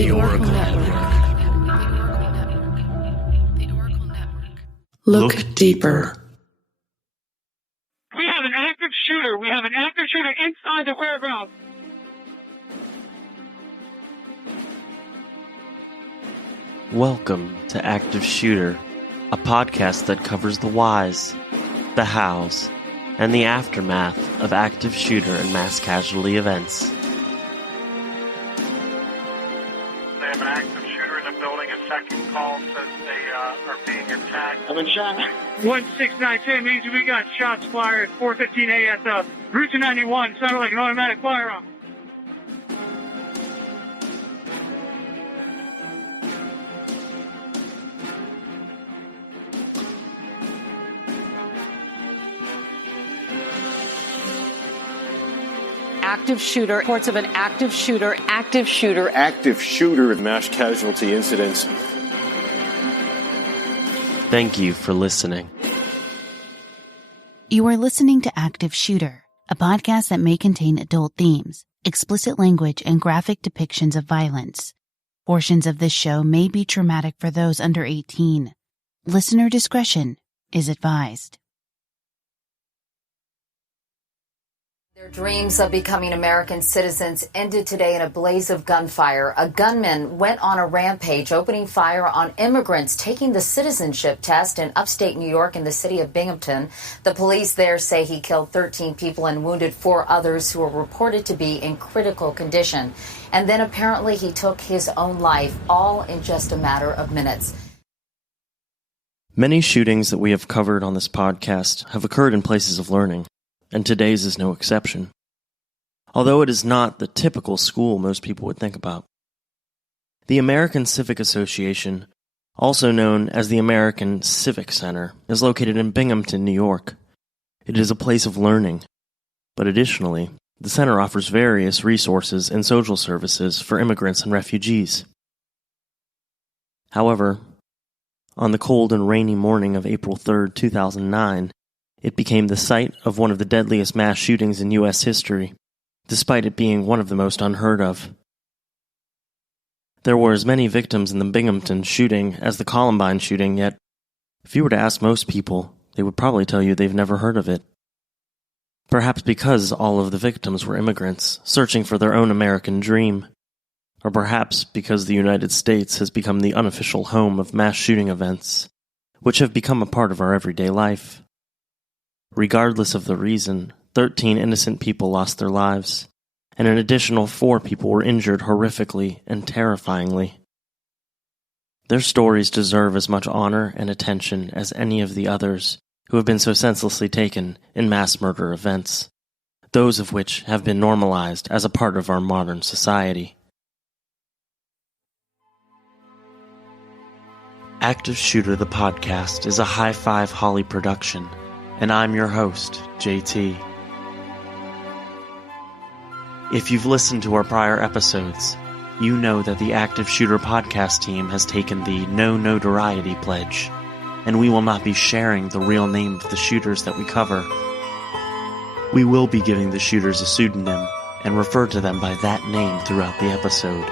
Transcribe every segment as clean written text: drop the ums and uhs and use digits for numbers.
The Oracl Network. Look deeper. We have an active shooter. We have an active shooter inside the warehouse. Welcome to Active Shooter, a podcast that covers the whys, the hows, and the aftermath of active shooter and mass casualty events. They have an active shooter in the building. A second call says they are being attacked. I've been shot. 1692 means we got shots fired at 4:15 at Route 291. Sounded like an automatic firearm. Active shooter, reports of an active shooter mass casualty incidents. Thank you for listening. You are listening to Active Shooter, a podcast that may contain adult themes, explicit language, and graphic depictions of violence. Portions of this show may be traumatic for those under 18. Listener discretion is advised. Their dreams of becoming American citizens ended today in a blaze of gunfire. A gunman went on a rampage, opening fire on immigrants taking the citizenship test in upstate New York in the city of Binghamton. The police there say he killed 13 people and wounded 4 others who are reported to be in critical condition. And then apparently he took his own life, all in just a matter of minutes. Many shootings that we have covered on this podcast have occurred in places of learning, and today's is no exception. Although it is not the typical school most people would think about. The American Civic Association, also known as the American Civic Center, is located in Binghamton, New York. It is a place of learning, but additionally, the center offers various resources and social services for immigrants and refugees. However, on the cold and rainy morning of April 3rd, 2009, it became the site of one of the deadliest mass shootings in U.S. history, despite it being one of the most unheard of. There were as many victims in the Binghamton shooting as the Columbine shooting, yet if you were to ask most people, they would probably tell you they've never heard of it. Perhaps because all of the victims were immigrants searching for their own American dream, or perhaps because the United States has become the unofficial home of mass shooting events, which have become a part of our everyday life. Regardless of the reason, 13 innocent people lost their lives, and an additional 4 people were injured horrifically and terrifyingly. Their stories deserve as much honor and attention as any of the others who have been so senselessly taken in mass murder events, those of which have been normalized as a part of our modern society. Active Shooter the Podcast is a High Five Holly production, and I'm your host, JT. If you've listened to our prior episodes, you know that the Active Shooter podcast team has taken the No Notoriety pledge, and we will not be sharing the real name of the shooters that we cover. We will be giving the shooters a pseudonym and refer to them by that name throughout the episode.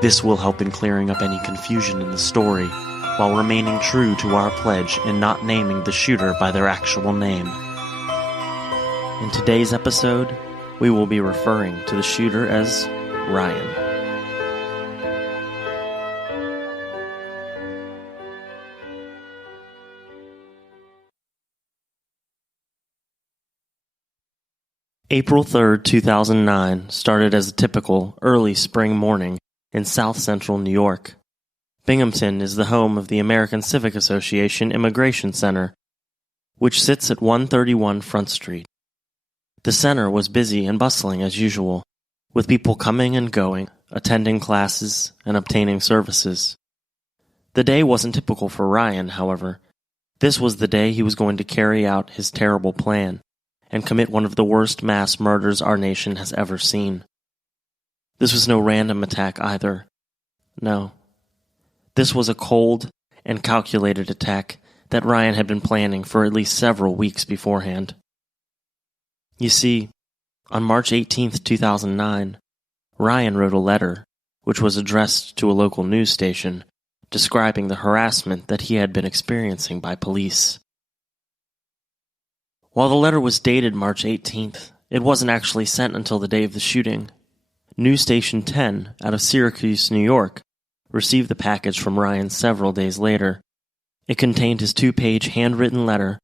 This will help in clearing up any confusion in the story, while remaining true to our pledge and not naming the shooter by their actual name. In today's episode, we will be referring to the shooter as Ryan. April 3rd, 2009 started as a typical early spring morning in South Central New York. Binghamton is the home of the American Civic Association Immigration Center, which sits at 131 Front Street. The center was busy and bustling as usual, with people coming and going, attending classes, and obtaining services. The day wasn't typical for Ryan, however. This was the day he was going to carry out his terrible plan and commit one of the worst mass murders our nation has ever seen. This was no random attack either. No. This was a cold and calculated attack that Ryan had been planning for at least several weeks beforehand. You see, on March 18th, 2009, Ryan wrote a letter which was addressed to a local news station, describing the harassment that he had been experiencing by police. While the letter was dated March 18th, it wasn't actually sent until the day of the shooting. News Station 10, out of Syracuse, New York, received the package from Ryan several days later. It contained his 2-page handwritten letter,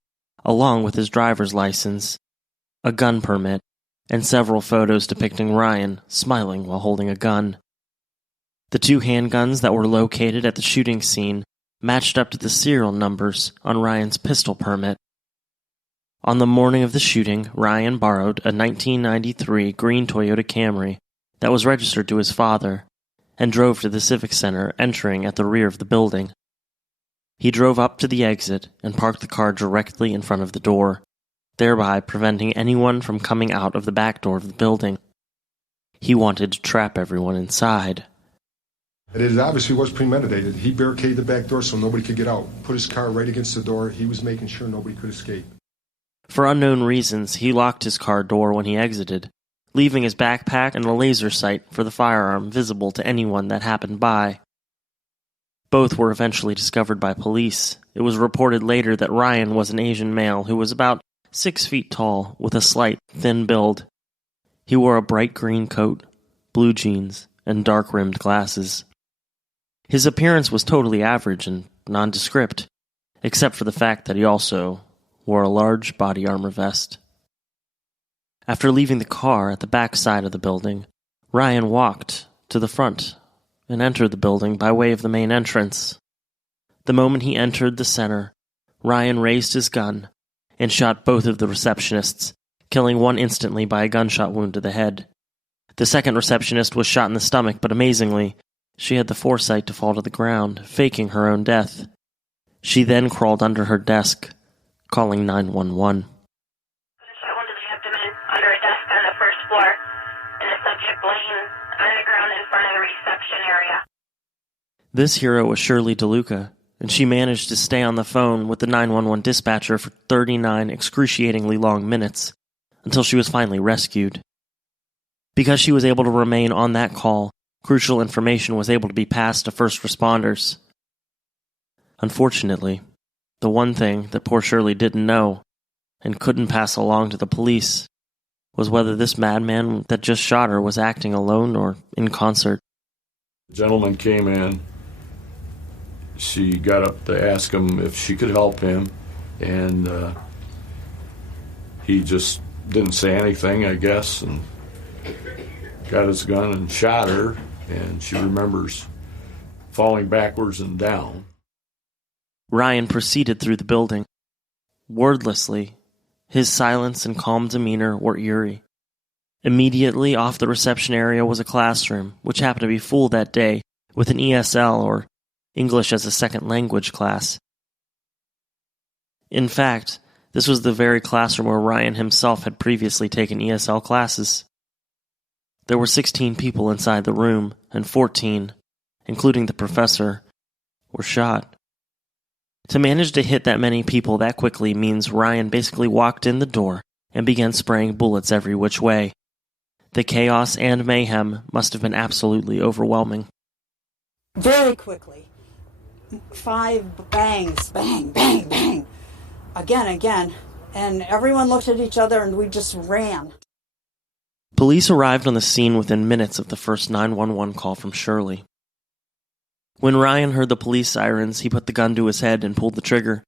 along with his driver's license, a gun permit, and several photos depicting Ryan smiling while holding a gun. The 2 handguns that were located at the shooting scene matched up to the serial numbers on Ryan's pistol permit. On the morning of the shooting, Ryan borrowed a 1993 green Toyota Camry that was registered to his father and drove to the Civic Center, entering at the rear of the building. He drove up to the exit and parked the car directly in front of the door, thereby preventing anyone from coming out of the back door of the building. He wanted to trap everyone inside. It obviously was premeditated. He barricaded the back door so nobody could get out, put his car right against the door. He was making sure nobody could escape. For unknown reasons, he locked his car door when he exited, leaving his backpack and a laser sight for the firearm visible to anyone that happened by. Both were eventually discovered by police. It was reported later that Ryan was an Asian male who was about 6 feet tall with a slight, thin build. He wore a bright green coat, blue jeans, and dark-rimmed glasses. His appearance was totally average and nondescript, except for the fact that he also wore a large body armor vest. After leaving the car at the back side of the building, Ryan walked to the front and entered the building by way of the main entrance. The moment he entered the center, Ryan raised his gun and shot both of the receptionists, killing one instantly by a gunshot wound to the head. The second receptionist was shot in the stomach, but amazingly, she had the foresight to fall to the ground, faking her own death. She then crawled under her desk, calling 911. Shot wound to the abdomen under a desk on the first floor, and the subject laying on the ground in front of the reception area. This hero was Shirley DeLuca, and she managed to stay on the phone with the 911 dispatcher for 39 excruciatingly long minutes, until she was finally rescued. Because she was able to remain on that call, crucial information was able to be passed to first responders. Unfortunately, the one thing that poor Shirley didn't know, and couldn't pass along to the police, was whether this madman that just shot her was acting alone or in concert. The gentleman came in. She got up to ask him if she could help him, and he just didn't say anything, I guess, and got his gun and shot her, and she remembers falling backwards and down. Ryan proceeded through the building. Wordlessly, his silence and calm demeanor were eerie. Immediately off the reception area was a classroom, which happened to be full that day with an ESL, or English as a Second Language class. In fact, this was the very classroom where Ryan himself had previously taken ESL classes. There were 16 people inside the room, and 14, including the professor, were shot. To manage to hit that many people that quickly means Ryan basically walked in the door and began spraying bullets every which way. The chaos and mayhem must have been absolutely overwhelming. Very quickly, 5 bangs, bang, bang, bang, again, and everyone looked at each other and we just ran. Police arrived on the scene within minutes of the first 911 call from Shirley. When Ryan heard the police sirens, he put the gun to his head and pulled the trigger,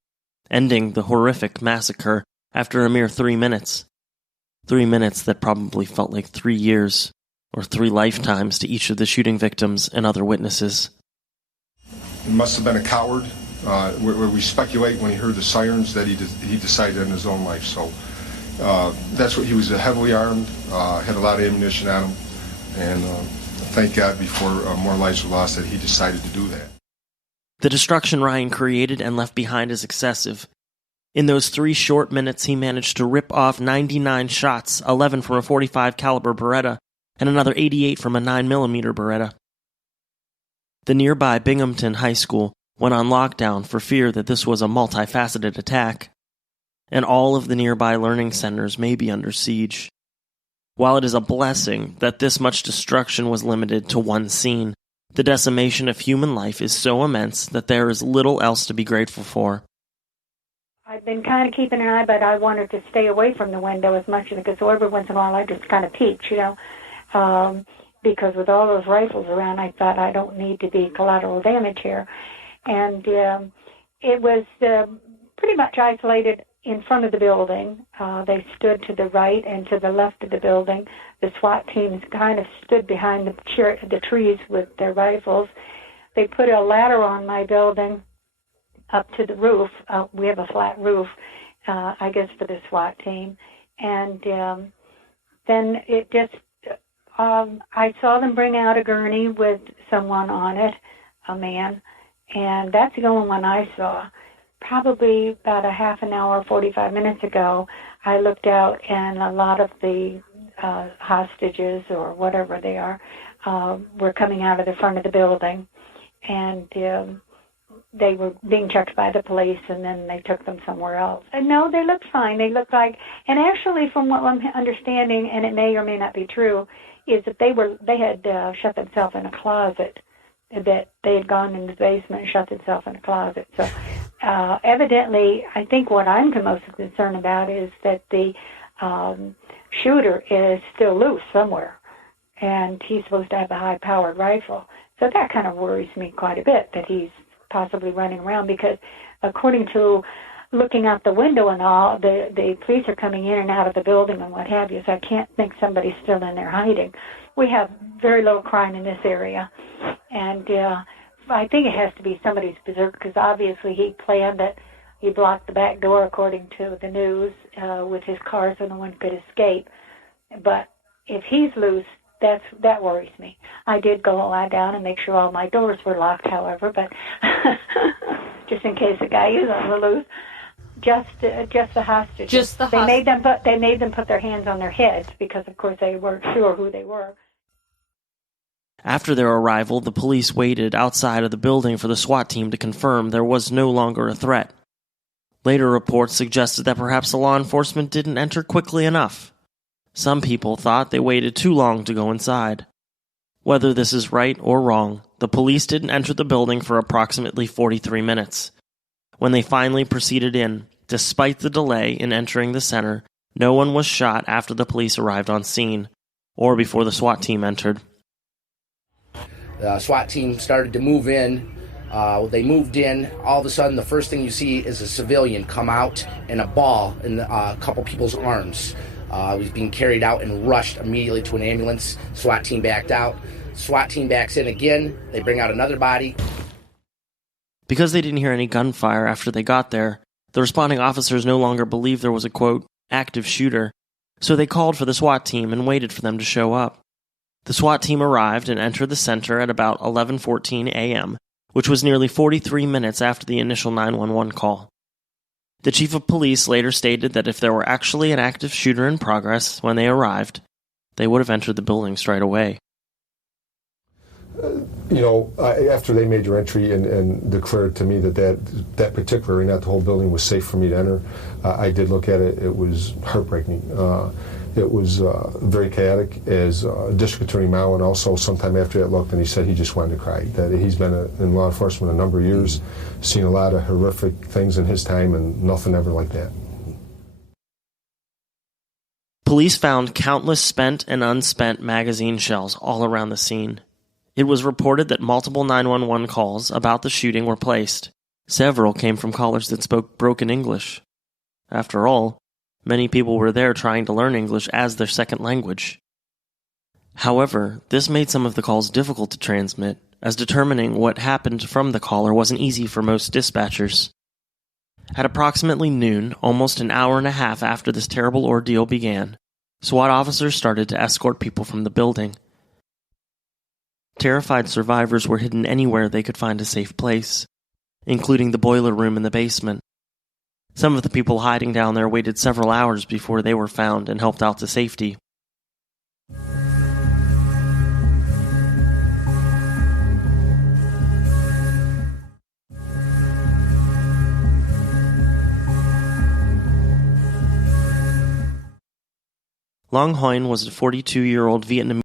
ending the horrific massacre after a mere 3 minutes. 3 minutes that probably felt like 3 years, or 3 lifetimes to each of the shooting victims and other witnesses. He must have been a coward. Where we speculate when he heard the sirens that he decided on his own life. So that's what he was, heavily armed, had a lot of ammunition on him, and thank God before more lives were lost that he decided to do that. The destruction Ryan created and left behind is excessive. In those 3 short minutes, he managed to rip off 99 shots, 11 from a .45 caliber Beretta, and another 88 from a 9mm Beretta. The nearby Binghamton High School went on lockdown for fear that this was a multifaceted attack, and all of the nearby learning centers may be under siege. While it is a blessing that this much destruction was limited to one scene, The decimation of human life is so immense that there is little else to be grateful for. I've been kind of keeping an eye, but I wanted to stay away from the window as much as I could. So every once in a while I just kind of peeked, because with all those rifles around, I thought I don't need to be collateral damage here. And it was pretty much isolated in front of the building. They stood to the right and to the left of the building. The SWAT teams kind of stood behind the trees with their rifles. They put a ladder on my building up to the roof. We have a flat roof, I guess, for the SWAT team. And then it just, I saw them bring out a gurney with someone on it, a man, and that's the only one I saw. Probably about a half an hour, 45 minutes ago, I looked out, and a lot of the hostages, or whatever they are, were coming out of the front of the building, and they were being checked by the police, and then they took them somewhere else. And no, they looked fine. They looked like, and actually from what I'm understanding, and it may or may not be true, is that they had shut themselves in a closet, that they had gone in the basement and shut themselves in a closet. So evidently, I think what I'm most concerned about is that the shooter is still loose somewhere, and he's supposed to have a high-powered rifle. So that kind of worries me quite a bit, that he's possibly running around, because according to looking out the window and all, the police are coming in and out of the building and what have you, so I can't think somebody's still in there hiding. We have very little crime in this area, and I think it has to be somebody's berserk, because obviously he planned it. He blocked the back door, according to the news, with his car so no one could escape. But if he's loose, that worries me. I did go lie down and make sure all my doors were locked, however, but just in case the guy is on the loose. Just the hostages. Just the hostages. They made them put their hands on their heads, because of course they weren't sure who they were. After their arrival, the police waited outside of the building for the SWAT team to confirm there was no longer a threat. Later reports suggested that perhaps the law enforcement didn't enter quickly enough. Some people thought they waited too long to go inside. Whether this is right or wrong, the police didn't enter the building for approximately 43 minutes. When they finally proceeded in, despite the delay in entering the center, no one was shot after the police arrived on scene, or before the SWAT team entered. The SWAT team started to move in. They moved in. All of a sudden, the first thing you see is a civilian come out and a ball in a couple people's arms. He was being carried out and rushed immediately to an ambulance. SWAT team backed out. SWAT team backs in again. They bring out another body. Because they didn't hear any gunfire after they got there, the responding officers no longer believed there was a, quote, active shooter, so they called for the SWAT team and waited for them to show up. The SWAT team arrived and entered the center at about 11:14 a.m., which was nearly 43 minutes after the initial 911 call. The chief of police later stated that if there were actually an active shooter in progress when they arrived, they would have entered the building straight away. After they made their entry and declared to me that particular area, not the whole building, was safe for me to enter, I did look at it. It was heartbreaking. It was very chaotic, as District Attorney Mallon also sometime after that looked, and he said he just wanted to cry. That he's been in law enforcement a number of years, seen a lot of horrific things in his time, and nothing ever like that. Police found countless spent and unspent magazine shells all around the scene. It was reported that multiple 911 calls about the shooting were placed. Several came from callers that spoke broken English. After all, many people were there trying to learn English as their second language. However, this made some of the calls difficult to transmit, as determining what happened from the caller wasn't easy for most dispatchers. At approximately noon, almost an hour and a half after this terrible ordeal began, SWAT officers started to escort people from the building. Terrified survivors were hidden anywhere they could find a safe place, including the boiler room in the basement. Some of the people hiding down there waited several hours before they were found and helped out to safety. Long Hoyen was a 42-year-old Vietnamese